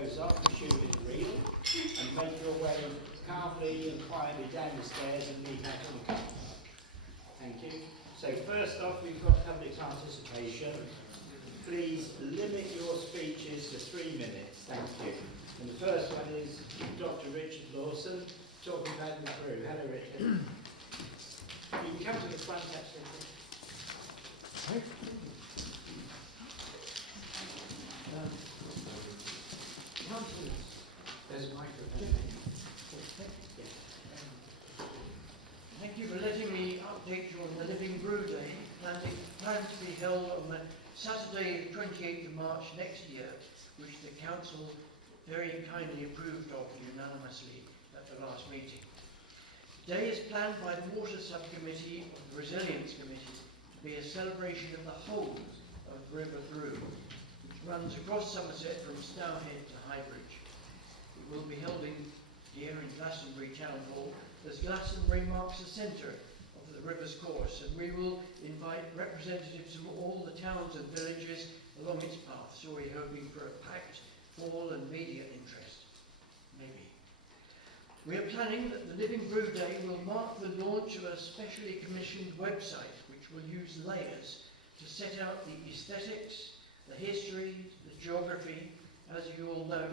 goes off, the shoot is real, and make your way calmly and quietly down the stairs and meet out on the car park. Thank you. So first off, we've got public participation. Please limit your speeches to 3 minutes. Thank you. And the first one is Dr. Richard Lawson, talking about the crew. Hello, Richard. You can come to the front, actually. There's a microphone. Thank you for letting me update you on the Living Brew Day, planned to be held on the Saturday, 28th of March next year, which the Council very kindly approved of unanimously at the last meeting. The day is planned by the Water Subcommittee of the Resilience Committee to be a celebration of the whole of River Brew, which runs across Somerset from Stourhead to Highbridge. It will be held here in Glastonbury Town Hall, as Glastonbury marks the centre of the river's course, and we will invite representatives from all the towns and villages along its path, so we're hoping for a packed fall and media interest. Maybe. We are planning that the Living Brew Day will mark the launch of a specially commissioned website which will use layers to set out the aesthetics, the history, the geography. As you all know,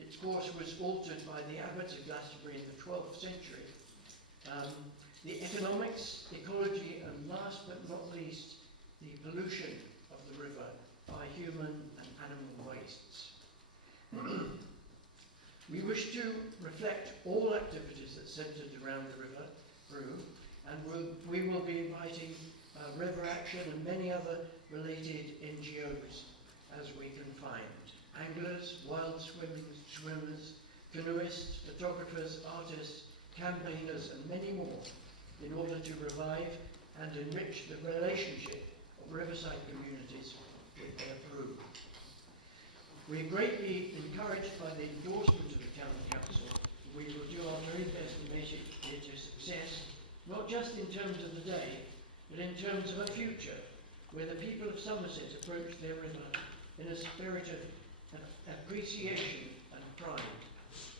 its course was altered by the abbots of Glastonbury in the 12th century. The economics, ecology, and last but not least, the pollution of the river by human and animal wastes. We wish to reflect all activities that centred around the river Brew, and we will be inviting River Action and many other related NGOs as we can find. Anglers, wild swimmers, canoeists, photographers, artists, campaigners and many more, in order to revive and enrich the relationship of riverside communities with their brew. We are greatly encouraged by the endorsement of the Town Council. We will do our very best to make it a success, not just in terms of the day, but in terms of a future where the people of Somerset approach their river in a spirit of appreciation and pride.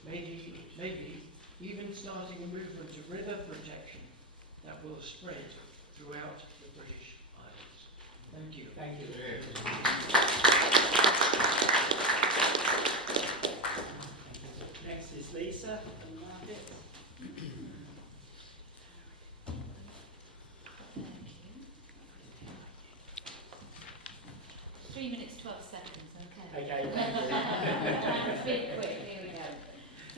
Maybe even starting a movement of river protection that will spread throughout the British Isles. Thank you. Thank you. Next is Lisa and Margaret. Thank you. 3 minutes, 12 seconds, okay? Okay, thank you. Let's be quick, here we go.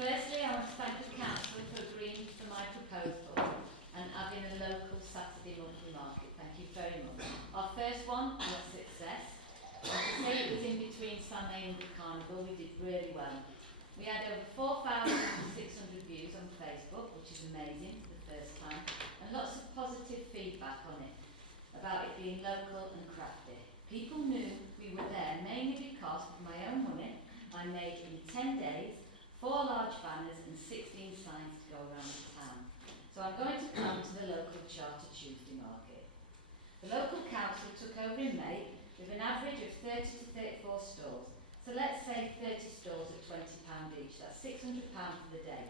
Firstly, I want to thank the Council for agreeing to my proposal and having a local Saturday monthly market. Thank you very much. Our first one was a success. And to say it was in between Sunday and the Carnival, we did really well. We had over 4,600 views on Facebook, which is amazing for the first time, and lots of positive feedback on it, about it being local and crafty. People knew we were there mainly because with my own money, I made in 10 days 4 large banners and 16 signs to go around the town. So I'm going to come to the local Charter Tuesday market. The local council took over in May with an average of 30 to 34 stalls. So let's say 30 stalls at £20 each. That's £600 for the day.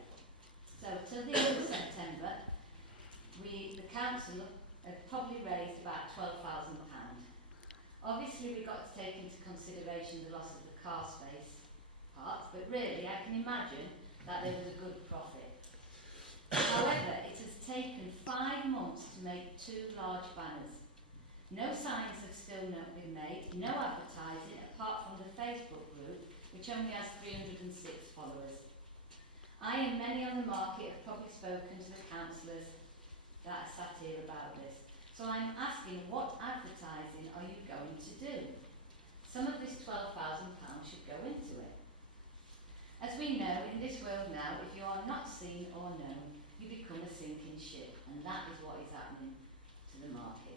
So till the end of September, the council had probably raised about £12,000. Obviously, we've got to take into consideration the loss of the car space part, but really, I can imagine that there was a good profit. However, it has taken 5 months to make 2 large banners. No signs have still not been made, no advertising, apart from the Facebook group, which only has 306 followers. I and many on the market have probably spoken to the councillors that are sat here about this. So I'm asking, what advertising are you going to do? Some of this £12,000 should go into it. As we know, in this world now, if you are not seen or known, you become a sinking ship, and that is what is happening to the market.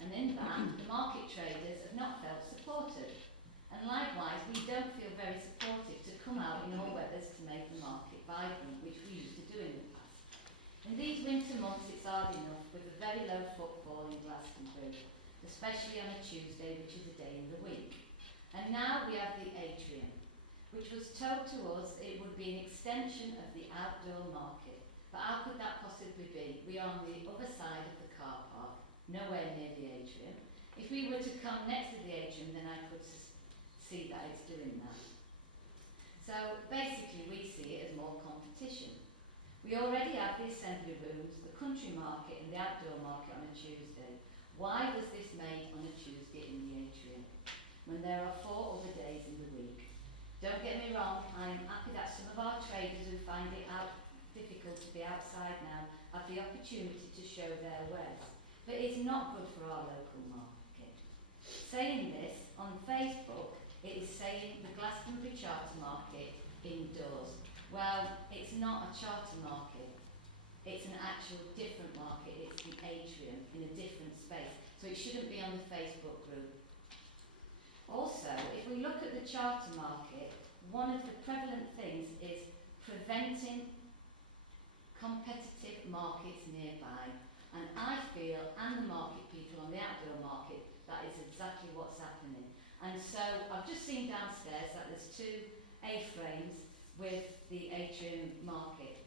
And in that, the market traders have not felt supported. And likewise, we don't feel very supportive to come out in all weathers to make the market vibrant, which we used to do in the past. In these winter months, it's hard enough with a very low footfall in Glastonbury, especially on a Tuesday, which is a day in the week. And now we have the atrium. which was told to us it would be an extension of the outdoor market. But how could that possibly be? We are on the other side of the car park, nowhere near the atrium. If we were to come next to the atrium, then I could see that it's doing that. So basically we see it as more competition. We already have the assembly rooms, the country market and the outdoor market on a Tuesday. Why was this made on a Tuesday in the atrium when there are 4 other days in the week? Don't get me wrong, I'm happy that some of our traders who find it difficult to be outside now have the opportunity to show their wares. But it's not good for our local market. Saying this, on Facebook, it is saying the Glastonbury charter market indoors. Well, it's not a charter market. It's an actual different market. It's the atrium in a different space. So it shouldn't be on the Facebook group. Also, if we look at the charter market, one of the prevalent things is preventing competitive markets nearby. And I feel, and the market people on the outdoor market, that is exactly what's happening. And so I've just seen downstairs that there's 2 A-frames with the atrium market.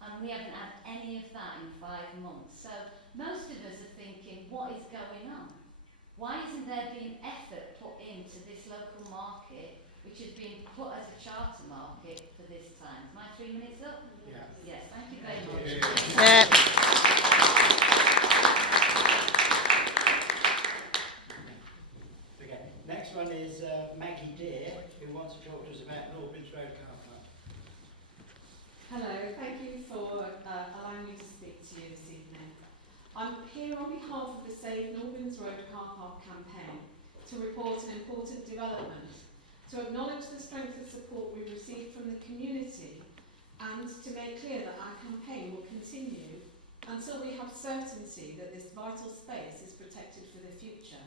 And we haven't had any of that in 5 months. So most of us are thinking, what is going on? Why isn't there being effort put into this local market, which has been put as a charter market for this time? Is my 3 minutes up? Yeah. Yes, thank you very much. Okay. Next one is Maggie Dear, who wants to talk to us about Northbridge Road car park. Hello, thank you for allowing me to speak to you this evening. I'm here on behalf of the Save Northbridge Road car park campaign to report an important development, to acknowledge the strength of support we received from the community and to make clear that our campaign will continue until we have certainty that this vital space is protected for the future.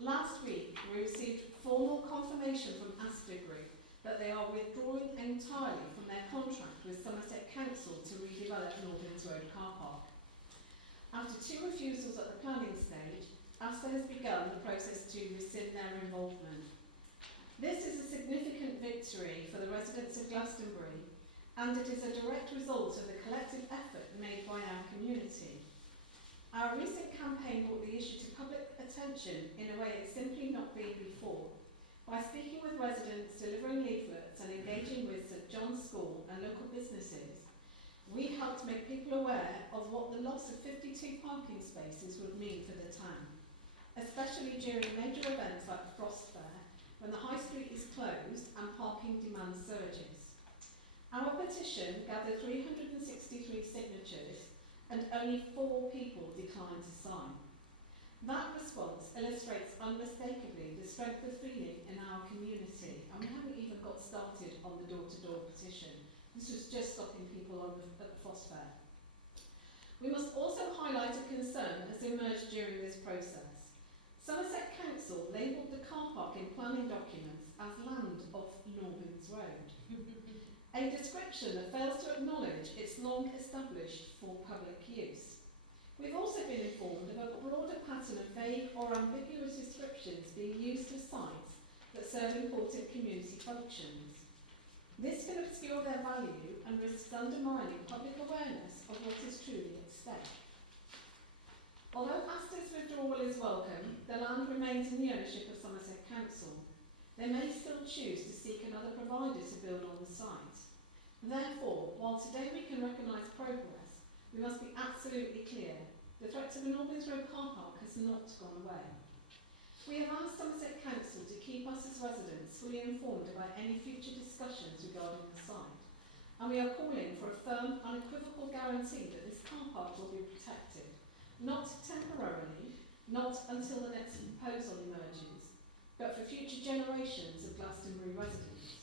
Last week we received formal confirmation from Astor Group that they are withdrawing entirely from their contract with Somerset Council to redevelop Northbridge Road car park. After 2 refusals at the planning stage, Astor has begun the process to rescind their involvement. This is a significant victory for the residents of Glastonbury, and it is a direct result of the collective effort made by our community. Our recent campaign brought the issue to public attention in a way it's simply not been before. By speaking with residents, delivering leaflets and engaging with St John's School and local businesses, we helped make people aware of what the loss of 52 parking spaces would mean for the town, especially during major events like the Frost Fair, when the High Street is closed and parking demand surges. Our petition gathered 363 signatures and only 4 people declined to sign. That response illustrates unmistakably the strength of feeling in our community, and we haven't even got started on the door-to-door petition. This was just stopping people at the Frost Fair. We must also highlight a concern that has emerged during this process. Somerset Council labelled the car park in planning documents as land of Northbridge Road, a description that fails to acknowledge it's long established for public use. We've also been informed of a broader pattern of vague or ambiguous descriptions being used for sites that serve important community functions. This can obscure their value and risks undermining public awareness of what is truly at stake. Although Astor's withdrawal is welcome, the land remains in the ownership of Somerset Council. They may still choose to seek another provider to build on the site. Therefore, while today we can recognise progress, we must be absolutely clear. The threat to the Northbridge Road car park has not gone away. We have asked Somerset Council to keep us as residents fully informed about any future discussions regarding the site, and we are calling for a firm, unequivocal guarantee that this car park will be protected, not temporarily, not until the next proposal emerges, but for future generations of Glastonbury residents.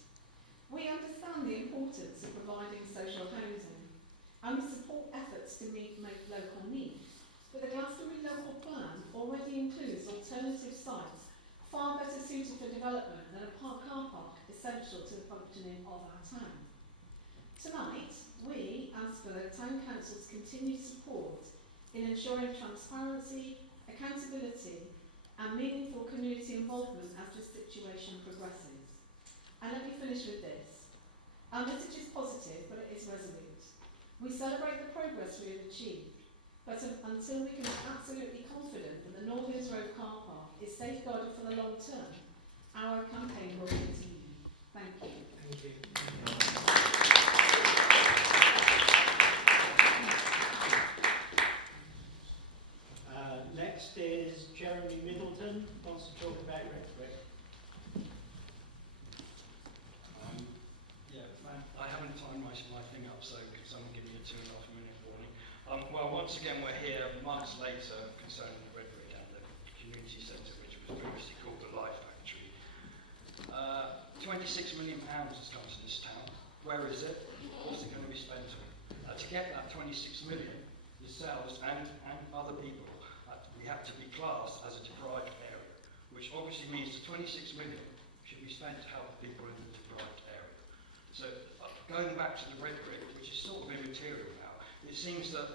We understand the importance of providing social housing, and we support efforts to meet local needs, but the Glastonbury local plan already includes alternative sites far better suited for development than a car park essential to the functioning of our town. Tonight, we ask for the Town Council's continued support in ensuring transparency, accountability and meaningful community involvement as the situation progresses. And let me finish with this. Our message is positive, but it is resolute. We celebrate the progress we have achieved, but until we can be absolutely confident that the Northlands Road car park is safeguarded for the long term, our campaign will continue. Thank you. Thank you. Next is Jeremy Middleton, wants to talk about red brick. I haven't timed my thing up, so could someone give me a 2.5 minute warning? Well, once again, we're here months later concerning the red brick and the community centre, which was previously called the Life Factory. £26 million has come to this town. Where is it? What's it going to be spent on? To get that 26 million, yourselves and other people, we have to be classed as a deprived area, which obviously means the 26 million should be spent to help people in the deprived area. So going back to the red brick, which is sort of immaterial now, it seems that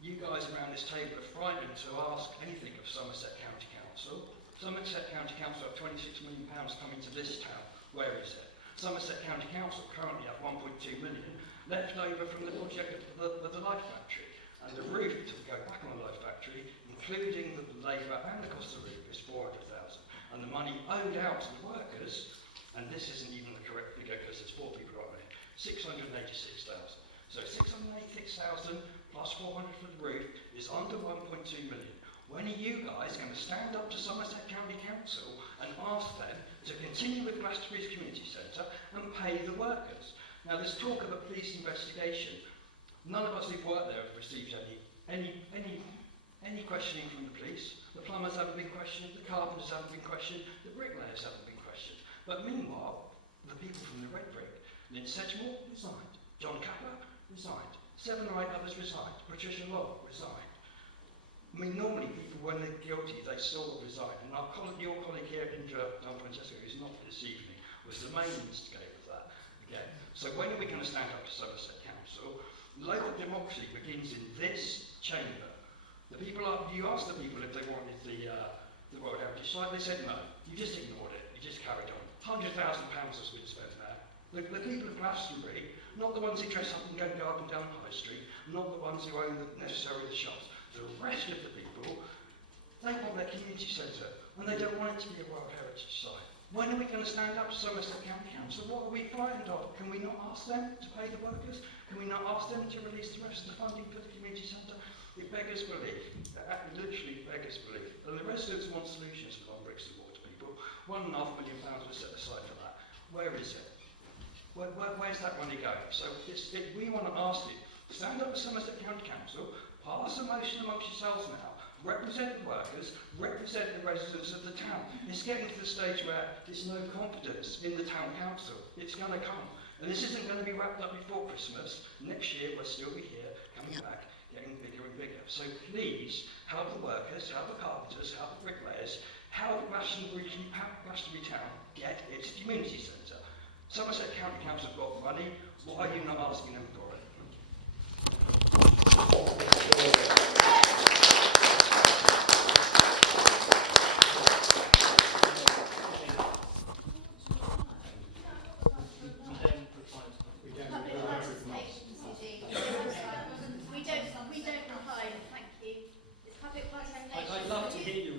you guys around this table are frightened to ask anything of Somerset County Council. Somerset County Council have £26 million coming to this town. Where is it? Somerset County Council currently have 1.2 million left over from the project of the Life Factory. And the roof to go back on the Life Factory, including the labour and the cost of the roof, is 400,000. And the money owed out to the workers, and this isn't even the correct figure because there's 4 people on it, 686,000. So 686,000 plus 400 for the roof is under 1.2 million. When are you guys going to stand up to Somerset County Council and ask them to continue with Glastonbury's community centre and pay the workers? Now there's talk of a police investigation. None of us who've worked there have received any questioning from the police. The plumbers haven't been questioned, the carpenters haven't been questioned, the bricklayers haven't been questioned. But meanwhile, the people from the red brick, Lynn Sedgmore resigned, John Capper resigned, 7 or 8 others resigned, Patricia Long resigned. I mean, normally people, when they're guilty, they sort of resign. And your colleague here, Indra Francesco, who's not this evening, was the main instigator of that again. So when are we going to stand up to Somerset Council? Local democracy begins in this chamber. You asked the people if they wanted the Royal Heritage Site, they said no. You just ignored it, you just carried on. £100,000 has been spent there. The people of Glastonbury, not the ones who dress up and go up and down High Street, not the ones who own necessarily the shops. The rest of the people, they want their community centre and they don't want it to be a World Heritage Site. When are we going to stand up to Somerset County Council? What are we frightened of? Can we not ask them to pay the workers? Can we not ask them to release the rest of the funding for the community centre? It beggars belief. It literally beggars belief. And the residents want solutions for non-bricks and mortar people. £1.5 million was set aside for that. Where is it? Where's that money going? So we want to ask you, stand up to Somerset County Council, pass a motion amongst yourselves now, represent the workers, represent the residents of the town. It's getting to the stage where there's no confidence in the town council. It's going to come. And this isn't going to be wrapped up before Christmas. Next year we'll still be here, coming back, getting bigger and bigger. So please, help the workers, help the carpenters, help the bricklayers, help Glastonbury Town get its community centre. Somerset County Council have got money. Why are you not asking them for it? I'd love to hear you.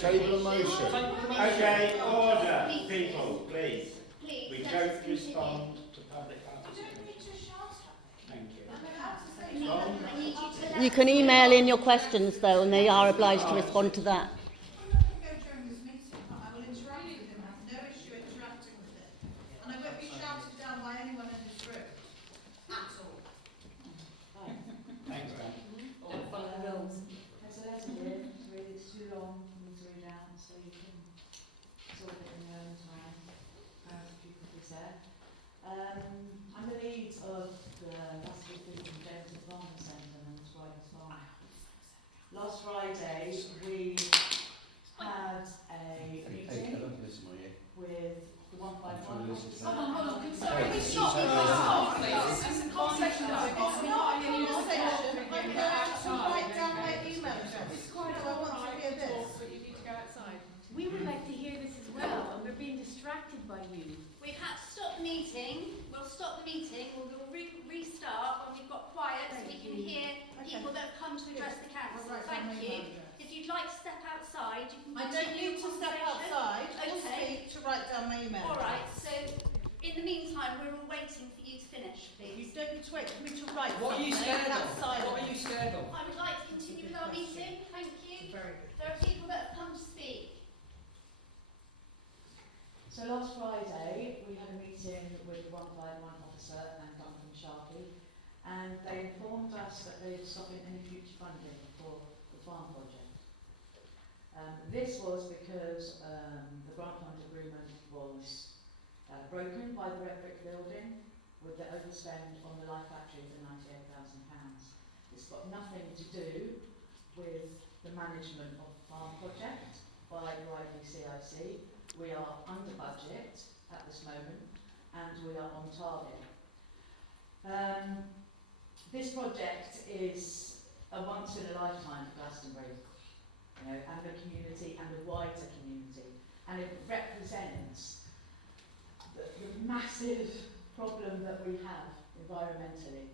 Table a motion. Okay, order, people, please. We don't respond to public participation. Thank you. You can email in your questions though, and they are obliged to respond to that. Thanks, Dan. There's a letter here, it's too long for me to read out, so you can sort it in your own time, if you could be there. I'm the lead of the Glastonbury Farm Centre and Riders Farm. Last Friday we had a meeting with the 151 officers. Hold on, can we stop? It's a conversation. It's not a conversation. I'm going to write down my email address. I want to hear this. people that have come to address the council. Right, Thank my you. email address. If you'd like to step outside, you can I don't continue need to step conversation. outside or Okay. speak to write down my email. All right, so in the meantime, we're all waiting for you to finish, You please. don't need to wait for me to write What are you something. scared That's of? silence. What are you scared of? I would like to continue with our meeting. Thank you. Very good. There are people that have come to speak. So last Friday, we had a meeting with the 151 officer and Duncan Sharkey, and they informed us that they were stopping any future funding for the farm project. This was because the grant fund agreement was broken by the Red Brick Building with the overspend on the Life Factory for £98,000. It's got nothing to do with the management of the farm project by Ridley CIC. We are under budget at this moment and we are on target. This project is a once in a lifetime for Glastonbury, you know, and the community and the wider community, and it represents the massive problem that we have environmentally,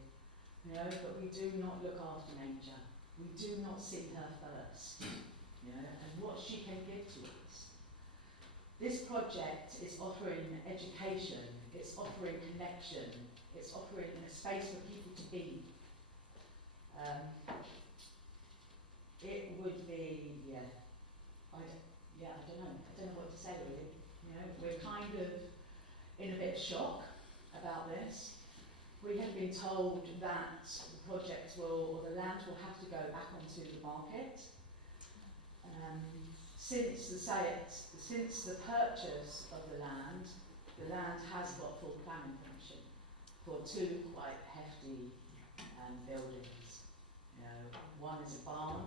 you know, but we do not look after nature. We do not see her first, you know, and what she can give to us. This project is offering education, it's offering connection, it's offering a space for people to be. It would be, I don't know what to say really. You know, we're kind of in a bit of shock about this. We have been told that the project will, or the land will have to go back onto the market. Since the purchase of the land has got full planning permission for two quite hefty buildings. You know, one is a barn,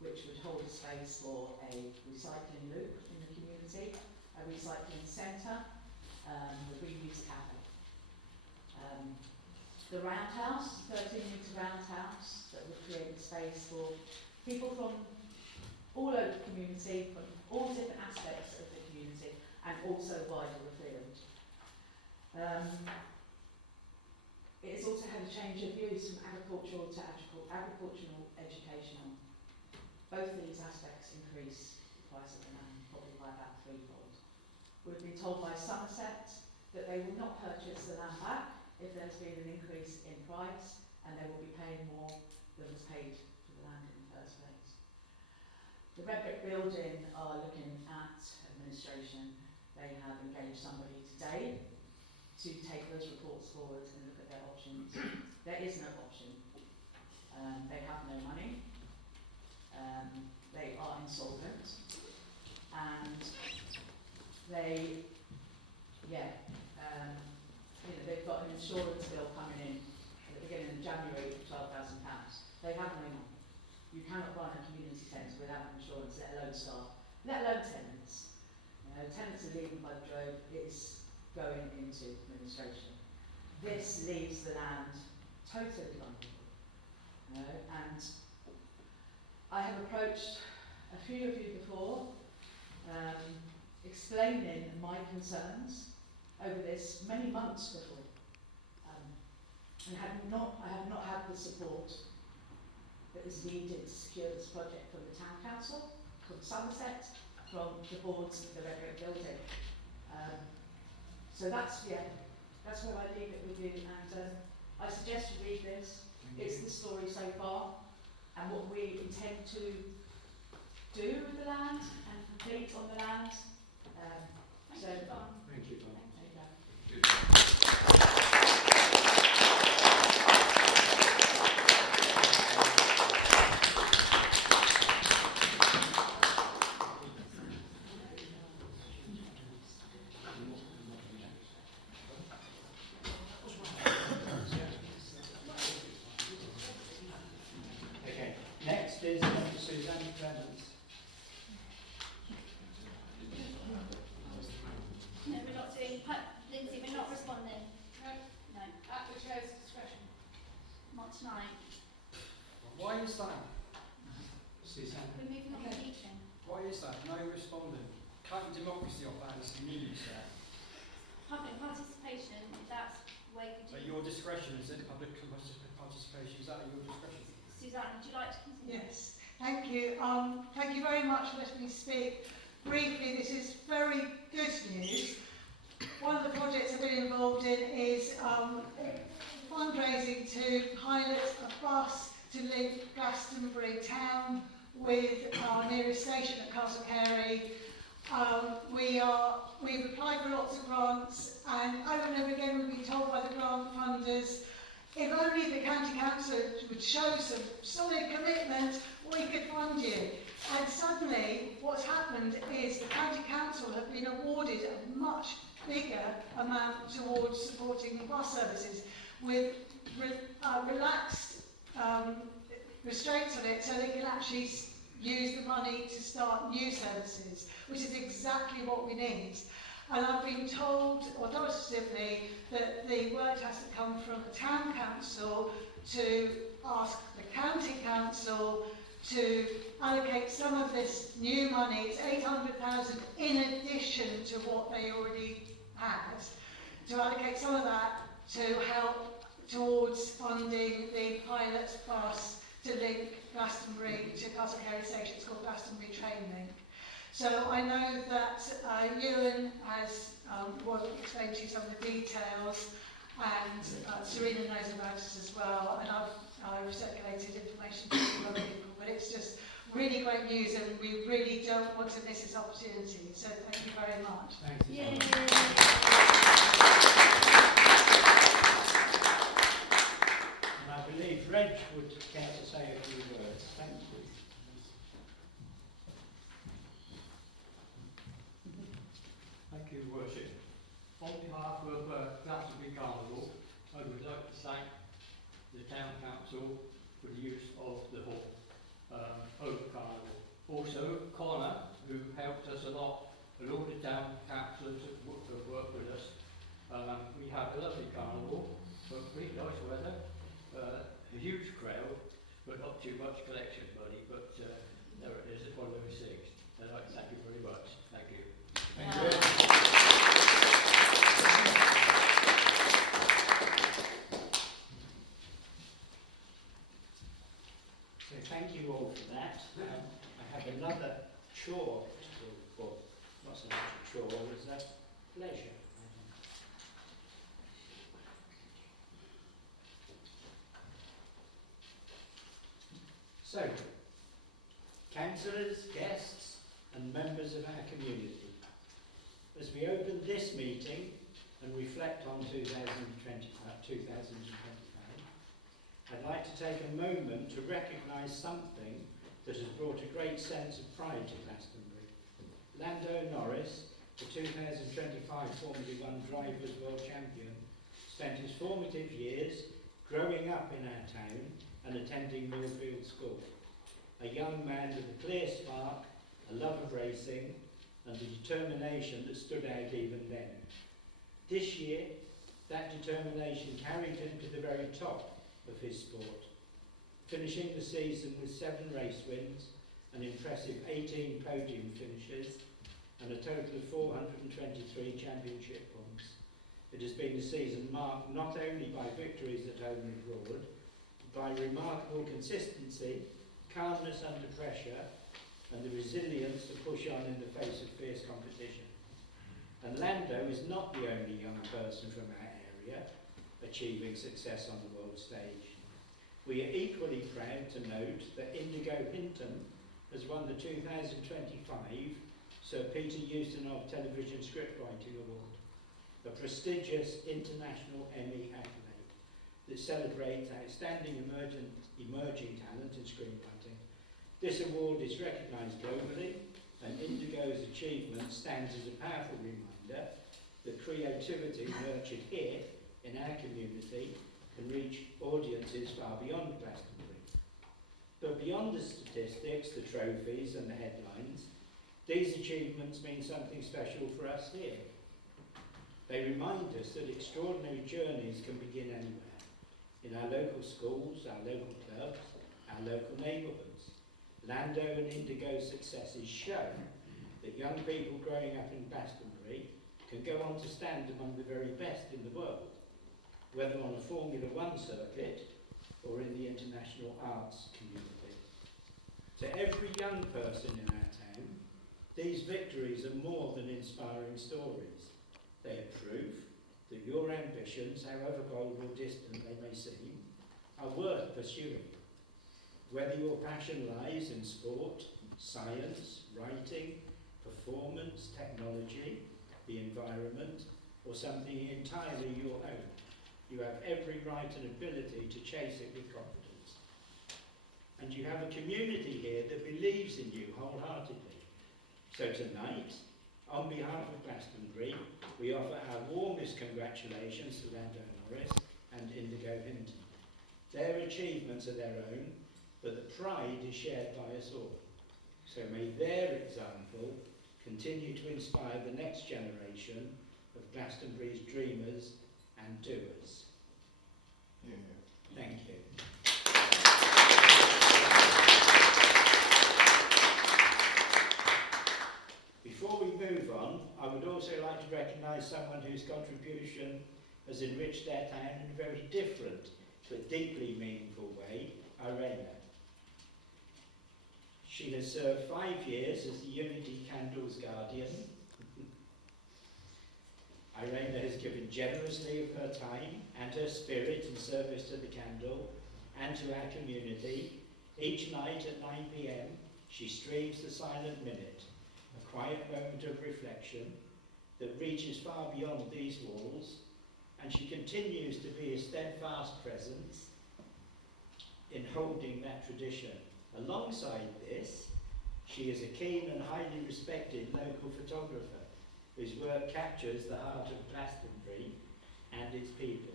which would hold a space for a recycling loop in the community, a recycling centre, the reuse cafe. The roundhouse, 13-metre roundhouse, that would create space for people from all over the community, from all different aspects of the community, and also wider afield. It has also had a change of views from agricultural to agricultural educational. Both these aspects increase the price of the land, probably by about threefold. We've been told by Somerset that they will not purchase the land back if there's been an increase in price, and they will be paying more than was paid for the land in the first place. The Red Brick Building are looking at administration. They have engaged somebody today to take those reports forward and look at their options. There is no option. They have no money. They are insolvent. And they, they've got an insurance bill coming in at the beginning of January for £12,000. They have no money. You cannot run a community centre without insurance, let alone staff, let alone tenants. You know, tenants are leaving by the drove, it's going into administration. This leaves the land totally vulnerable. You know, and I have approached a few of you before, explaining my concerns over this many months before, and I have not had the support that is needed to secure this project from the Town Council, from Somerset, from the boards of the Red Brick Building. So that's where I leave it with you, and I suggest you read this. It's the story so far, and what we intend to do with the land and complete on the land. Thank you, Bob. There you go. Okay, next is Dr. Suzanne Clements. No, we're not doing, Lindsay, we're not responding. No, No, at the chair's discretion. not tonight. Why is that? Suzanne. We're moving on to meeting. Why is that? No responding. Cutting democracy off that is news there. Public participation, that's where you At do. your discretion, is it? Public participation, is that at your discretion? Suzanne, would you like to continue? Yes, thank you. Thank you very much for letting me speak. Briefly, this is very good news. One of the projects I've been involved in is fundraising to pilot a bus to link Glastonbury town with our nearest station at Castle Carey. We've applied for lots of grants, and over and over again we've been told by the grant funders, if only the county council would show some solid commitment, we could fund you. And suddenly, what's happened is the county council have been awarded a much bigger amount towards supporting bus services with relaxed restraints on it, so they can actually use the money to start new services, which is exactly what we need. And I've been told authoritatively that the word has to come from the town council to ask the county council to allocate some of this new money. It's 800,000 in addition to what they already had, to allocate some of that to help towards funding the pilot bus to link Glastonbury to Castle Carey Station. It's called Glastonbury Train Link. So I know that Ewan has explained to you some of the details, and Serena knows about it as well, and I've circulated information to other people, but it's just really great news, and we really don't want to miss this opportunity. So thank you very much. Thanks. Yay. And I believe Reg would care to say a few words. Thank you. Thank you, Worship. On behalf of Glastonbury Carnival, I would like to thank the Town Council for the use of the hall over Carnival. Also, Connor, who helped us a lot, and all the Town Councillors have worked with us. We had a lovely Carnival, but really nice weather, a huge crowd, but not too much collection money, but there it is, it's one of those things. And I'd like to thank you very much. Thank you. Thank you. So thank you all for that. I have another chore to do, or not so much a chore as a pleasure. So, councillors, guests and members of our community, as we open this meeting and reflect on 2025, I'd like to take a moment to recognise something that has brought a great sense of pride to Glastonbury. Lando Norris, the 2025 Formula 1 Drivers' World Champion, spent his formative years growing up in our town and attending Millfield School. A young man with a clear spark, a love of racing and a determination that stood out even then. This year, that determination carried him to the very top of his sport, finishing the season with 7 race wins, an impressive 18 podium finishes and a total of 423 championship points. It has been a season marked not only by victories at home and abroad, but by remarkable consistency, calmness under pressure and the resilience to push on in the face of fierce competition. And Lando is not the only young person from our area achieving success on the world stage. We are equally proud to note that Indigo Hinton has won the 2025 Sir Peter Ustinov Television Scriptwriting Award, a prestigious international Emmy accolade that celebrates outstanding emerging talent in screenwriting. This award is recognised globally, and Indigo's achievement stands as a powerful reminder that creativity nurtured here in our community can reach audiences far beyond Glastonbury. But beyond the statistics, the trophies and the headlines, these achievements mean something special for us here. They remind us that extraordinary journeys can begin anywhere, in our local schools, our local clubs, our local neighbourhoods. Lando and Indigo's successes show that young people growing up in Glastonbury can go on to stand among the very best in the world, whether on a Formula 1 circuit or in the international arts community. To every young person in our town, these victories are more than inspiring stories. They are proof that your ambitions, however bold or distant they may seem, are worth pursuing. Whether your passion lies in sport, science, writing, performance, technology, the environment, or something entirely your own, you have every right and ability to chase it with confidence. And you have a community here that believes in you wholeheartedly. So tonight, on behalf of Glastonbury, we offer our warmest congratulations to Lando Norris and Indigo Hinton. Their achievements are their own, but the pride is shared by us all. So may their example continue to inspire the next generation of Glastonbury's dreamers and doers. Thank you. Before we move on, I would also like to recognise someone whose contribution has enriched their town in a very different but deeply meaningful way, Irena. She has served 5 years as the Unity Candle's guardian. Irena has given generously of her time and her spirit in service to the candle and to our community. Each night at 9 p.m, she streams the Silent Minute, a quiet moment of reflection that reaches far beyond these walls, and she continues to be a steadfast presence in holding that tradition. Alongside this, she is a keen and highly respected local photographer whose work captures the heart of Glastonbury and its people.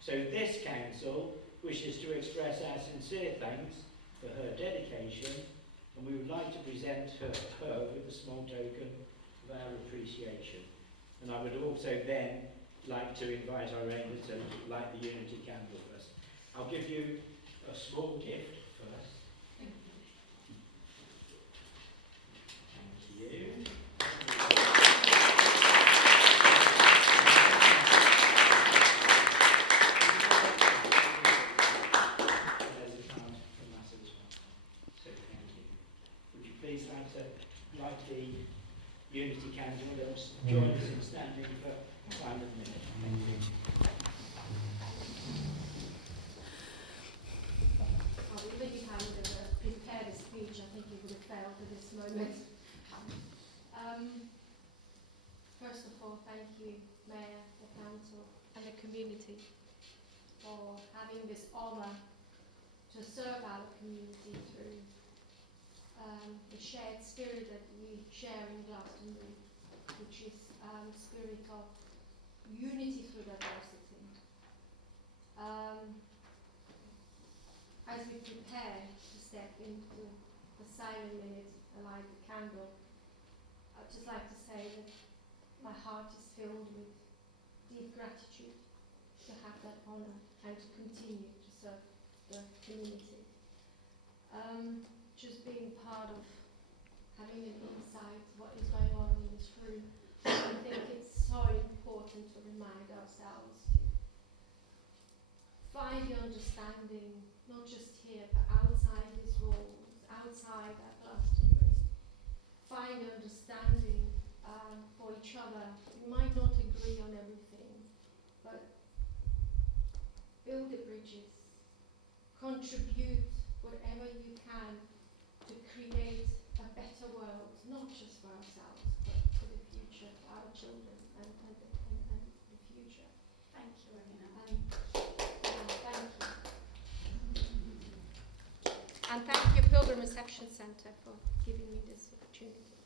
So this council wishes to express our sincere thanks for her dedication, and we would like to present her with a small token of our appreciation. And I would also then like to invite Irena to light the Unity candle for us. I'll give you a small gift first. Thank you. Please like to light the Unity candle and join us in standing for a silent minute. Thank you. Oh, even if I would have prepared a speech, I think it would have failed at this moment. First of all, thank you, Mayor, the Council and the community for having this honour to serve our community through the shared spirit that we share in Glastonbury, which is spirit of unity through diversity. As we prepare to step into the silent minute and light the candle, I'd just like to say that my heart is filled with deep gratitude to have that honour and to continue to serve the community. Just being part of having an insight to what is going on in this room, I think it's so important to remind ourselves to find the understanding, not just here, but outside these walls, outside our Glastonbury. Find understanding for each other. We might not agree on everything, but build the bridges, contribute whatever you can to create a better world, not just for ourselves, but for the future, for our children and the future. Thank you, Irena. Thank you. And thank you, Pilgrim Reception Centre, for giving me this opportunity.